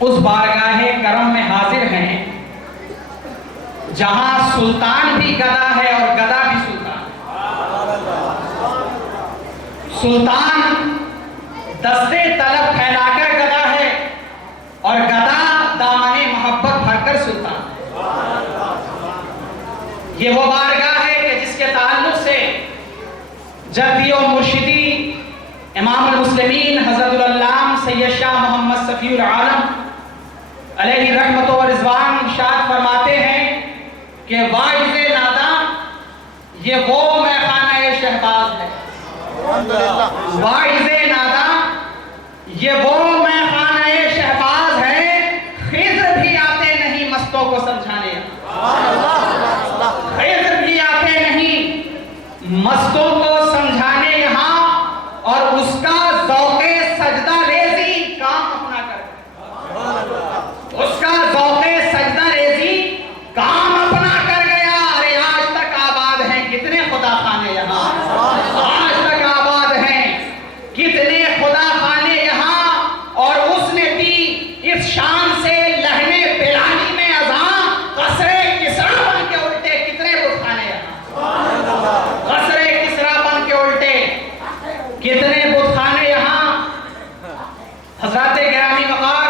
اس بارگاہ کرم میں حاضر ہیں جہاں سلطان بھی گدا ہے اور گدا بھی سلطان ہے۔ سلطان دستے طلب پھیلا کر گدا ہے اور گدا دامن محبت بھر کر سلطان ہے۔ یہ وہ بارگاہ ہے کہ جس کے تعلق سے جدی و مرشدی امام المسلمین حضرت العلامہ سید شاہ محمد صفی العالم علیہ رحمت و رضوان ارشاد فرماتے ہیں کہ واعظ ناداں یہ وہ میخانہ شہباز ہے۔ واعظ ناداں یہ وہ میخانہ شہباز ہے، خضر بھی آتے نہیں مستوں کو سمجھانے، خضر بھی آتے نہیں مستوں کو سمجھانے یہاں، اور اس کا ذوق سجدہ ریزی کام اپنا کر، اس کا ذوق سجدہ ریزی کام اپنا کر گیا۔ ارے آج تک آباد ہیں کتنے خدا خانے یہاں، آج تک آباد ہیں کتنے خدا خانے یہاں، اور اس نے دی اس شان سے لہنے پلانی میں اذاں، قصر کسریٰ بن کے الٹے کتنے بت خانے یہاں، قصر کسریٰ بن کے الٹے کتنے بت خانے یہاں۔ حضرات گرامی وقار،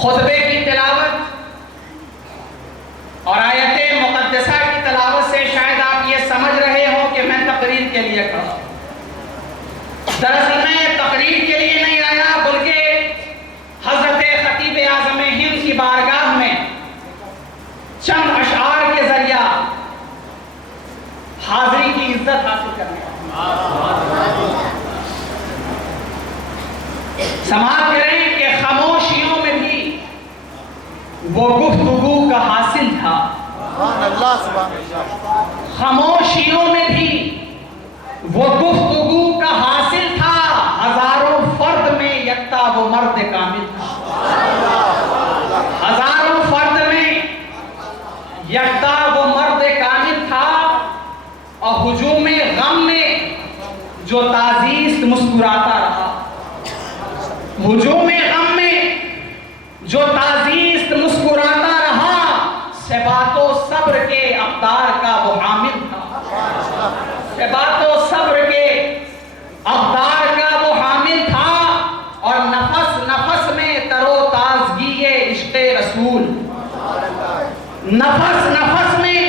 خطبے کی تلاوت اور آیت مقدسہ کی تلاوت سے شاید آپ یہ سمجھ رہے ہوں کہ میں تقریر کے لیے کھڑا ہوں۔ دراصل میں تقریر کے لیے نہیں آیا، بلکہ حضرت خطیب اعظم ہند کی بارگاہ میں چند اشعار کے ذریعہ حاضری کی عزت حاصل کرنے سماعت کریں کہ خاموشیوں میں بھی وہ گفتگو کا حاصل تھا، خاموشیوں میں بھی وہ گفتگو کا حاصل تھا، ہزاروں فرد میں یکتا وہ مرد کامل تھا، ہزاروں فرد میں یکتا وہ مرد کامل تھا، اور ہجوم غم میں جو تازیست مسکراتا رہا، ہجوم غم میں جو تازیست مسکراتا رہا، ثبات و صبر کے اقدار کا وہ حامل تھا، ثبات و صبر کے اقدار کا وہ حامل تھا، اور نفس نفس میں تر و تازگی عشق رسول، نفس نفس میں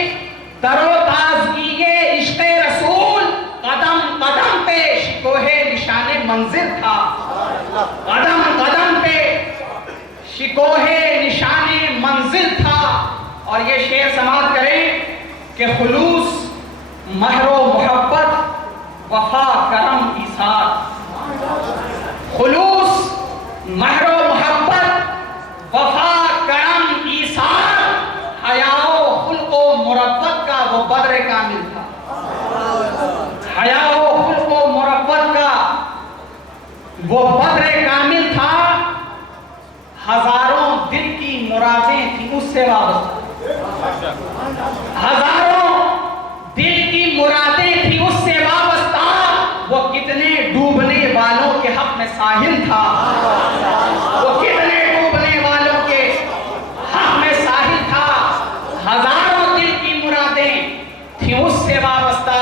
تر و تازگی عشق رسول، قدم قدم پہ شکوہ نشان منزل تھا، قدم قدم پہ شکوہ نشان منزل تھا۔ اور یہ شعر سماعت کریں کہ خلوص مہر و محبت وفا کرم ایثار، خلوص مہر و محبت وفا کرم ایثار، حیا و خلق و مربت کا وہ بدر کامل تھا، حیا و خلق و مربت کا وہ بدر کامل تھا، ہزاروں دل کی مرادیں تھیں اس سے وابستہ، ہزاروں دل کی مرادیں تھیں اس سے وابستہ، وہ کتنے ڈوبنے والوں کے حق میں ساحل تھا، وہ کتنے ڈوبنے والوں کے حق میں ساحل تھا، ہزاروں دل کی مرادیں تھیں اس سے وابستہ،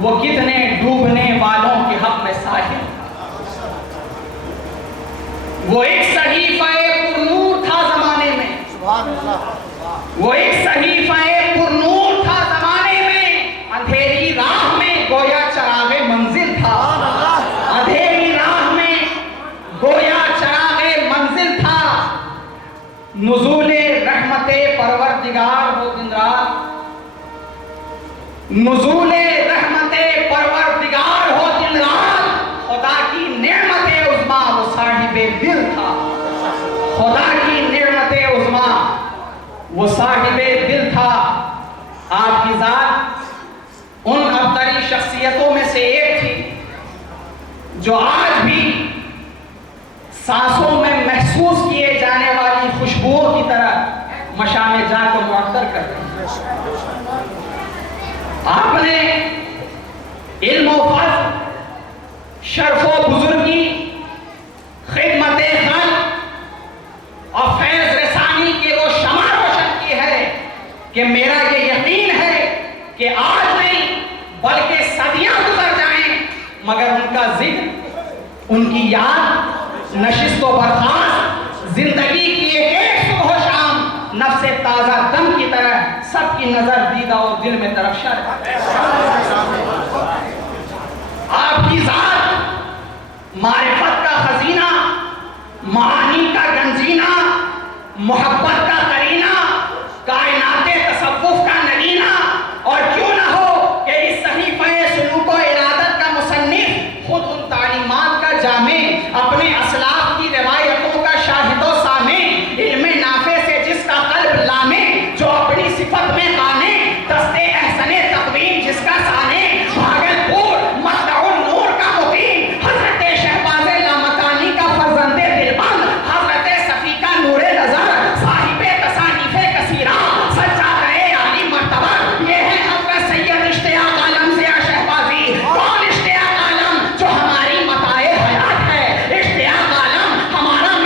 وہ کتنے ڈوبنے والوں کے حق میں ساحل تھا۔ وہ ایک صحیفہ پر نور تھا زمانے میں، وہ ایک صحیفہ پر نور تھا زمانے میں، اندھیری راہ میں گویا چراغ منزل تھا، اندھیری راہ میں گویا چراغ منزل تھا، نزول رحمت پروردگار ہو دن رات، نزول رحمت پروردگار ہو دن رات، خدا کی نعمت عظما وہ صاحب دل تھا، خدا کی نعمت عظما وہ صاحب دل تھا۔ آپ کی ذات ان ابتری شخصیتوں میں سے ایک تھی جو آج بھی سانسوں میں محسوس کیے جانے والی خوشبوؤں کی طرح مشام جاں کو معطر کر رہی ہے۔ آپ نے علم و فضل، شرف و بزرگی، خدمت خلق کہ میرا یہ یقین ہے کہ آج نہیں بلکہ صدیاں گزر جائیں مگر ان کا ذکر، ان کی یاد نشست و برخاست زندگی کی ایک صبح و شام نفس تازہ دم کی طرح سب کی نظر دیدہ اور دل میں ترقشہ رہے۔ آپ کی ذات معرفت کا خزینہ، معانی کا گنجینہ، محبت کا قرینہ، کائنات تصوف کا نگینہ، اور کیوں نہ ہو کہ اس صحیفہ سلوک و ارادت کا مصنف خود ان تعلیمات کا جامع، اپنے اسلاف کی روایتوں کا شاہد و سامع، علم نافع سے جس کا قلب لامع، جو اپنی صفت میں قانے، دستے احسن تقویم جس کا سانے، بھاگلپور مطلع النور کا مقیم، حضرت شہباز لامکانی کا فرزند دلبند، حضرت صفی کا نور نظر، صاحب تصانیف کثیرہ، سجادہ عالی مرتبہ، یہ ہے حضرت سید اشتیاق عالم ضیاء شہبازی۔ کون اشتیاق عالم؟ جو ہماری متاع حیات ہے، اشتیاق عالم ہمارا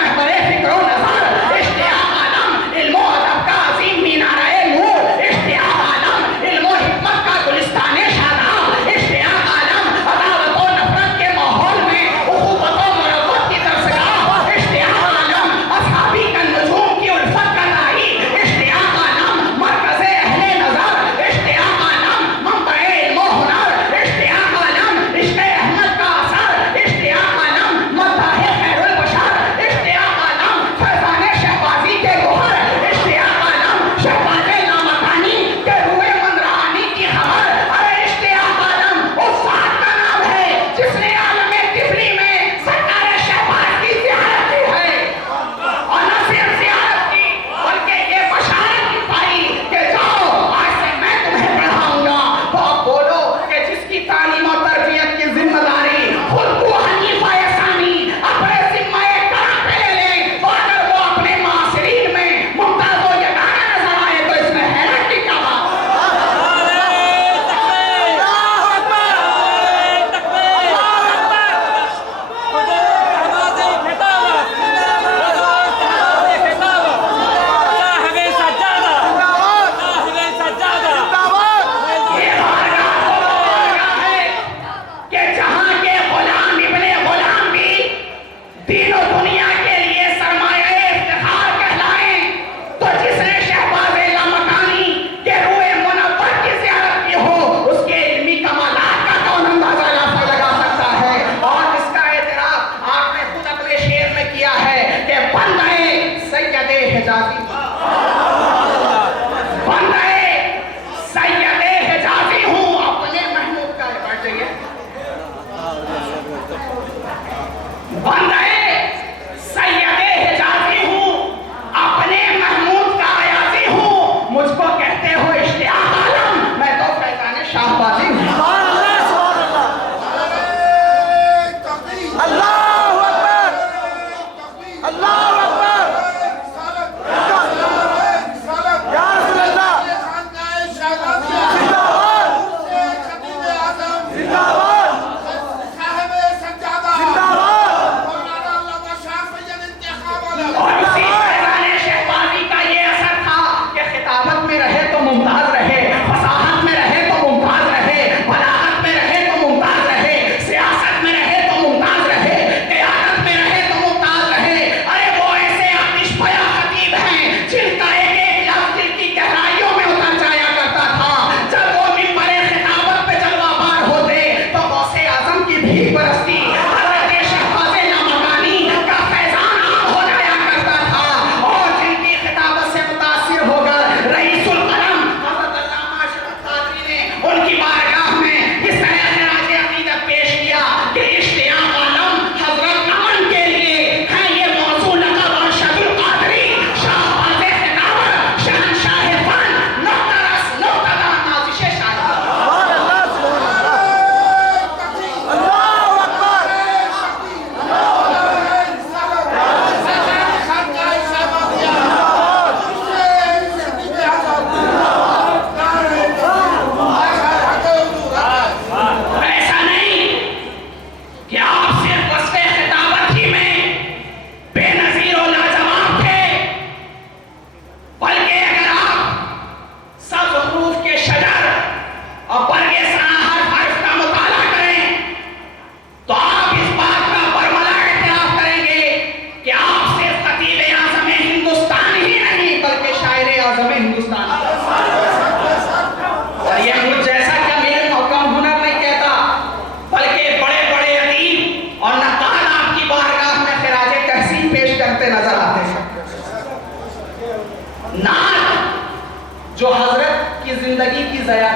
زندگی کی ضیاء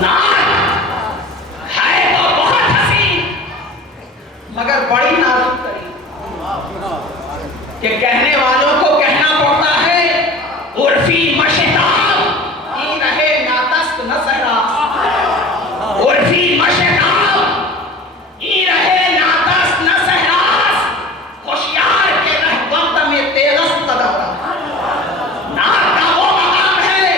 نعت ہے تو بہت حسین مگر بڑی نازک ترین کہ کہنے والوں کو کہنا پڑتا ہے عرفی مشتاب ای رہے ناتست نہ سہراس عرفی مشتاب ای رہے ناتست نہ سہراس ہوشیار کے رہ وقت میں تیغست تدبر نعت کا وہ مقام ہے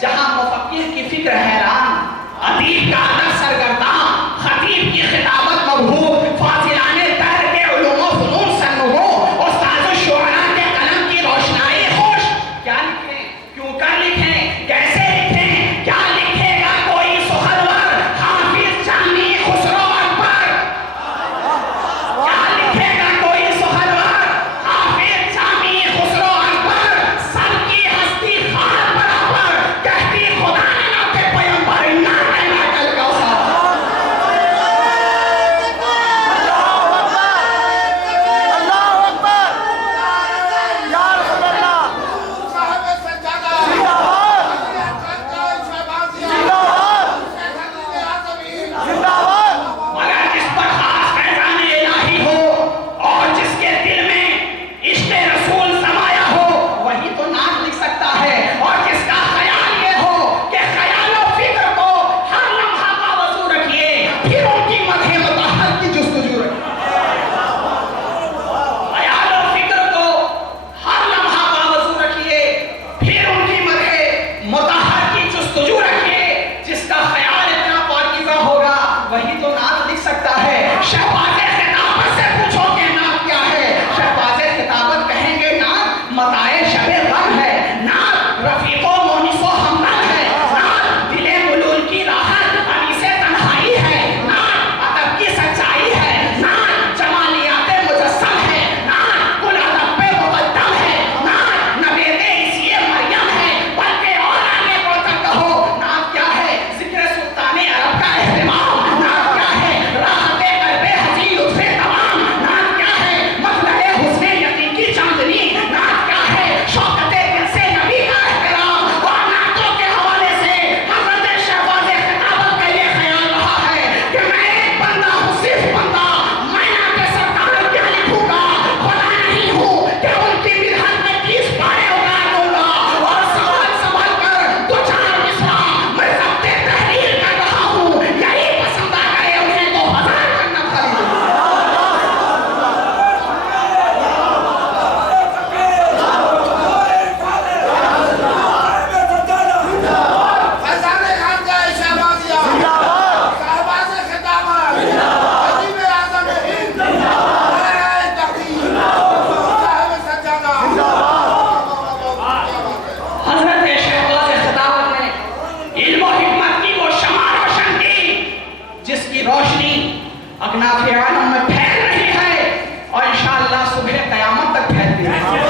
جہاں مفکر کی فکر حیران ادیب کا ادب سرگرداں خطیب کی خطابت مبہوت فاضلان دہر کے علوم و فنون سرنگو استاد الشعراء کے قلم کی روشنائی خوش کیا لکھیں کیوں کر لکھیں کیسے لکھیں کیا لکھے گا کوئی سخنور حافظ جامی خسرو اکبر کیا لکھے گا کوئی سخنور حافظ جامی خسرو اکبر سب کی ہستی خار برابر کہتی خدا نے اپنے پیغمبر نہ کہنا کل کوثر مگر جس پر خاص فیضان الہی ہو اور جس کے دل میں عشق رسول سمایا ہو وہی تو نعت لکھ سکتا ہے اور جس کا خیال یہ ہو کہ خیال و فکر کو ہر لمحہ باوضو رکھیے پھر ان کی مدح مطہر کی جستجو رکھیے خیال و فکر کو ہر لمحہ باوضو رکھیے پھر ان کی مدح مطہر کی جستجو رکھیے جس کا خیال اتنا پاکیزہ ہوگا وہی تو نعت لکھ سکتا ہے شہباز خطابت سے پوچھو کہ نعت کیا ہے شہباز خطابت کہیں گے نعت متاع شب غم ہے نعت رفیق و مونس و ہمدم ہے نعت دل ملول کی راحت انیس تنہائی ہے نعت ادب کی سچائی ہے نعت جمالیات مجسم ہے نعت کل ادب پہ مقدم ہے نعت نوید عیسی مریم ہے بلکہ اور آگے بڑھ کر کہو نعت کیا ہے ذکر سلطان عرب کا اہتمام نعت کیا ہے راحت قلب حزین لطف تمام نعت کیا ہے مطلع حسن یقین کی چاندنی نعت کیا ہے شوکت دل سے نبی کا احترام اور نعتوں کے حوالے سے حضرت شہباز خطابت کا یہ خیال رہا ہے کہ میں ایک بندہ ہوں صرف بندہ میں نعت سرکار کیا لکھوں گا خدا نہیں ہوں کہ ان کی مدحت میں 30 پارے اگار دوں گا اور سوال سوال کر دو چار مصرع میں ضبط تحریر کر رہا ہوں یہی پسند آ گئے انہیں تو 1000 کرنا خرید خزانہ خانقاہ شہبازیہ شہباز خطابت ادیب اعظم ہند دارائے تقدیر صاحب سجادہ حضرت شہباز خطابت نے علم و حکمت کی وہ شمع روشن کی جس کی روشنی اکناف عالم میں پھیل رہی ہے اور انشاءاللہ صبح قیامت تک پھیلتی ہے